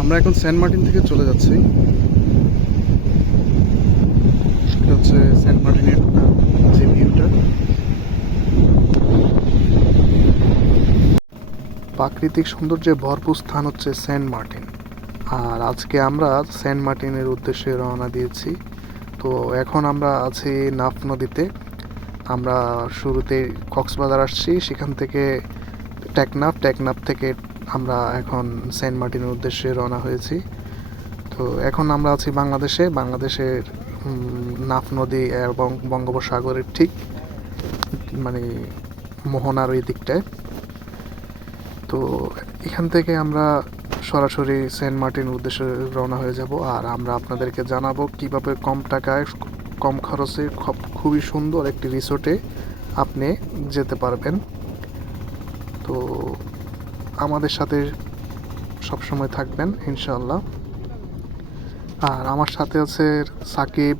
আমরা এখন Saint Martin থেকে চলে যাচ্ছি। হচ্ছে সেন্ট মার্টিনের যে ভিউটা প্রাকৃতিক সৌন্দর্যে ভরপুর স্থান হচ্ছে সেন্ট মার্টিন আর আজকে আমরা সেন্ট মার্টিনের উদ্দেশ্যে রওনা দিয়েছি। তো এখন আমরা আছি নাফ নদীতে। আমরা শুরুতে কক্সবাজার আসছি। সেখান থেকে টেকনাফ টেকনাফ থেকে আমরা এখন সেন্ট মার্টিনের উদ্দেশ্যে রওনা হয়েছি। তো এখন আমরা আছি বাংলাদেশে। বাংলাদেশের নাফ নদী এবং বঙ্গোপসাগরের ঠিক মানে মোহনার ওই দিকটায়। তো এখান থেকে আমরা সরাসরি সেন্ট মার্টিন উদ্দেশ্যে রওনা হয়ে যাব আর আমরা আপনাদেরকে জানাব কীভাবে কম টাকায়, কম খরচে খুব- খুবই সুন্দর একটি রিসোর্টে আপনি যেতে পারবেন। তো আমাদের সাথে সবসময় থাকবেন ইনশাল্লাহ আর আমার সাথে আছে সাকিব,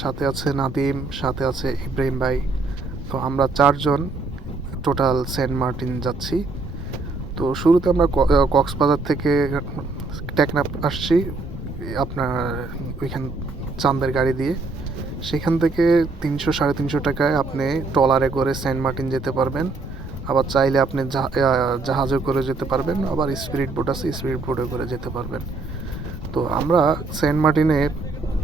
সাথে আছে নাদিম, সাথে আছে ইব্রাহিম ভাই। তো আমরা চারজন টোটাল সেন্ট মার্টিন যাচ্ছি। তো শুরুতে আমরা কক্সবাজার থেকে টেকনাপ আসছি, আপনার ওইখান চান্দের গাড়ি দিয়ে। সেখান থেকে তিনশো, সাড়ে তিনশো টাকায় আপনি ট্রলারে করে সেন্ট মার্টিন যেতে পারবেন। আবার চাইলে আপনি জাহাজে করে যেতে পারবেন, আবার স্পিরিট বোট আছে, স্পিরিট বোটে করে যেতে পারবেন। তো আমরা সেন্ট মার্টিনে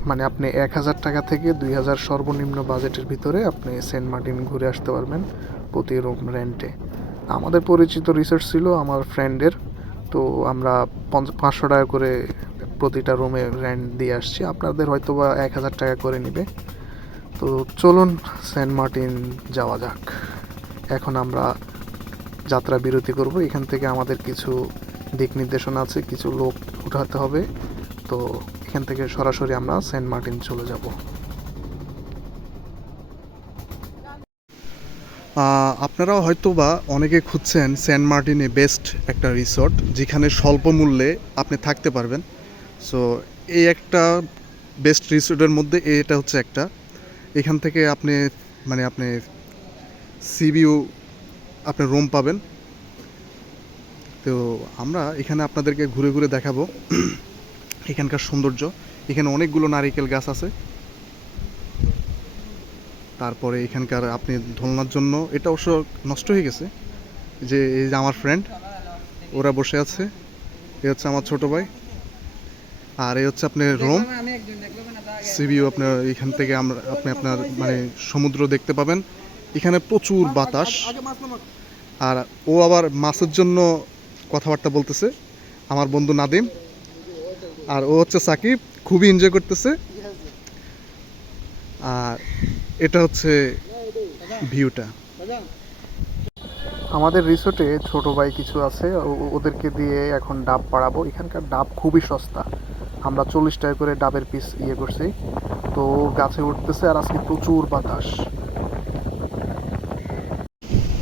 মানে আপনি এক হাজার টাকা থেকে দুই হাজার সর্বনিম্ন বাজেটের ভিতরে আপনি সেন্ট মার্টিন ঘুরে আসতে পারবেন প্রতি রুম রেন্টে। আমাদের পরিচিত রিসার্চ ছিল আমার ফ্রেন্ডের, তো আমরা পাঁচশো টাকা করে প্রতিটা রুমে রেন্ট দিয়ে আসছি। আপনাদের হয়তো বা এক হাজার টাকা করে নেবে। তো চলুন সেন্ট মার্টিন যাওয়া যাক। এখন আমরা যাত্রা বিরতি করব। এখান থেকে আমাদের কিছু দিক নির্দেশনা আছে, কিছু লোক উঠাতে হবে। তো এখান থেকে সরাসরি আমরা সেন্ট মার্টিন চলে যাব। আপনারাও হয়তো বা অনেকে খুঁজছেন সেন্ট মার্টিনে বেস্ট একটা রিসর্ট, যেখানে স্বল্প মূল্যে আপনি থাকতে পারবেন। সো, এই একটা বেস্ট রিসোর্টের মধ্যে এটা হচ্ছে একটা। এখান থেকে আপনি মানে আপনি সিবিউ আপনি রুম পাবেন। তো আমরা এখানে আপনাদেরকে ঘুরে ঘুরে দেখাবো এখানকার সৌন্দর্য। এখানে অনেকগুলো নারিকেল গাছ আছে। তারপরে এখানকার আপনি দোলনার জন্য এটা অবশ্য নষ্ট হয়ে গেছে। যে এই যে আমার ফ্রেন্ড ওরা বসে আছে। এ হচ্ছে আমার ছোট ভাই। আর এই হচ্ছে আপনার রোম সিবিউ আপনার এখান থেকে আমরা আপনি আপনার মানে সমুদ্র দেখতে পাবেন। এখানে প্রচুর বাতাস। আর ও আবার মাছের জন্য কথাবার্তা বলতেছে আমার বন্ধু নাদিম। আর ও হচ্ছে সাকিব খুবই এনজয় করতেছে। আর এটা হচ্ছে ভিউটা আমাদের রিসোর্টে ছোট ভাই কিছু আছে ওদেরকে দিয়ে এখন ডাব পাড়াবো। এখানকার ডাব খুবই সস্তা। আমরা চল্লিশ টাকা করে ডাবের পিস ইয়ে করছি। তো গাছে উঠতেছে আর আজকে প্রচুর বাতাস।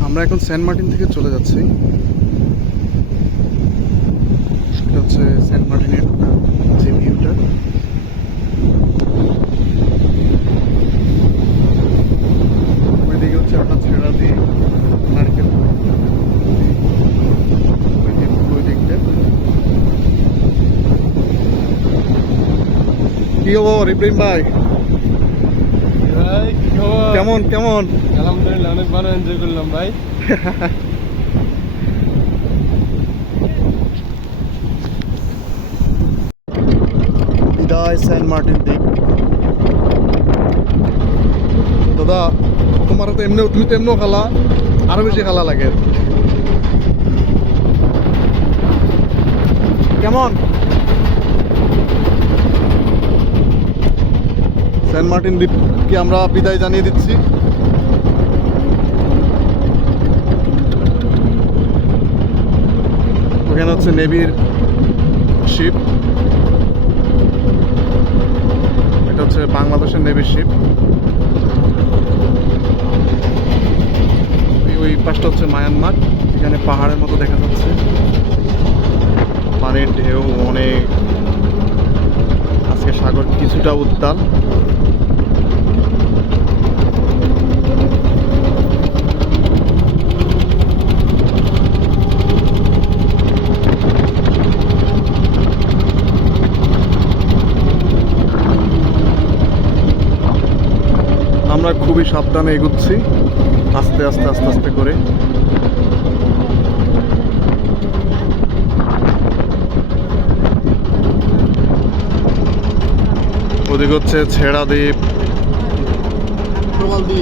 আমরা এখন সেন্ট মার্টিন থেকে চলে যাচ্ছি। এটা হচ্ছে সেন্ট মার্টিনের যে ভিউটা হচ্ছে দিয়ে নারকেল কি খবর, ইব্রাহিম ভাই? ভাই কেমন কেমন? আলহামদুলিল্লাহ অনেক ভালো এনজয় করলাম ভাই। বিদায় সেন্ট মার্টিন দ্বীপ। দাদা তোমার তো এমনিও তুমি তো এমনিও খালা আরও বেশি খালা লাগে। কেমন? সেন্ট মার্টিন দ্বীপকে আমরা বিদায় জানিয়ে দিচ্ছি। ওখানে হচ্ছে নেভির শিপ। এটা হচ্ছে বাংলাদেশের নেভির শিপ। ওই পাশটা হচ্ছে মায়ানমার এখানে পাহাড়ের মতো দেখা যাচ্ছে। পানির ঢেউ অনেক। কিছুটা উত্তাল। আমরা খুবই সাবধানে এগুচ্ছি আস্তে আস্তে আস্তে আস্তে করে। ওদিকে হচ্ছে ছেড়া দ্বীপ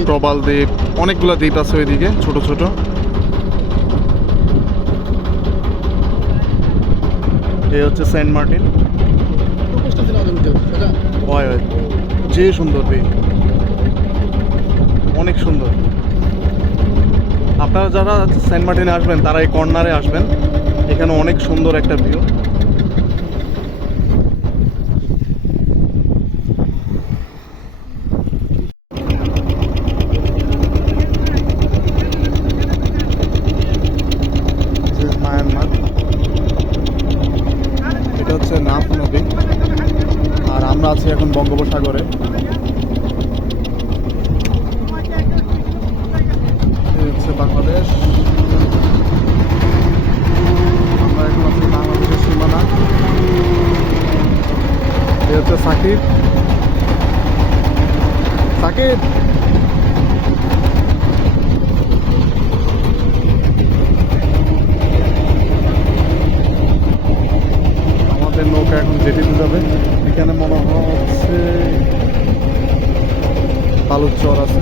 প্রবাল দ্বীপ। অনেকগুলো দ্বীপ আছে ওইদিকে ছোট ছোট। এই হচ্ছে সেন্ট মার্টিন। যে সুন্দর বে অনেক সুন্দর। আপনারা যারা সেন্ট মার্টিনে আসবেন তারা এই কর্নারে আসবেন। এখানে অনেক সুন্দর একটা ভিউ মায়ানমার এটা হচ্ছে নাফ নদী আর আমরা আছি এখন বঙ্গোপসাগরে। হচ্ছে বাংলাদেশ। আমরা এখন আছি বাংলাদেশের সীমানা। এ হচ্ছে সাকিব। সাকিব! জেটিতে যাবে। এখানে মনে হচ্ছে বালুর চর আছে।